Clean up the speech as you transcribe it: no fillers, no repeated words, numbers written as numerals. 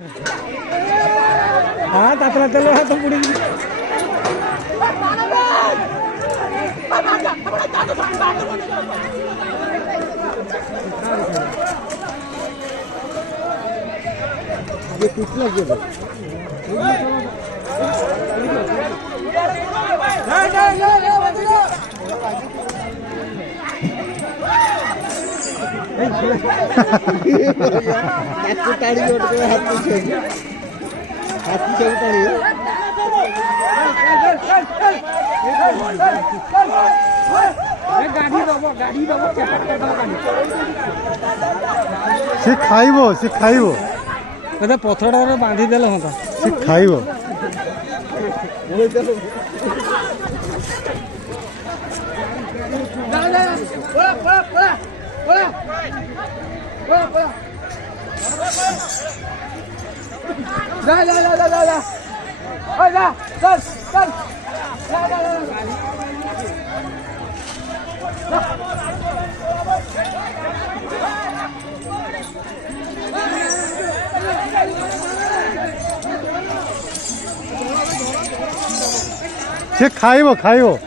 हाँ तातला चलो तो पूरी ये कुछ लगे ताड़ी जोड़ के हाथ पीछे ताड़ी से खाइब मतलब पथर बांधी देले हाँ से खाइब से खाइब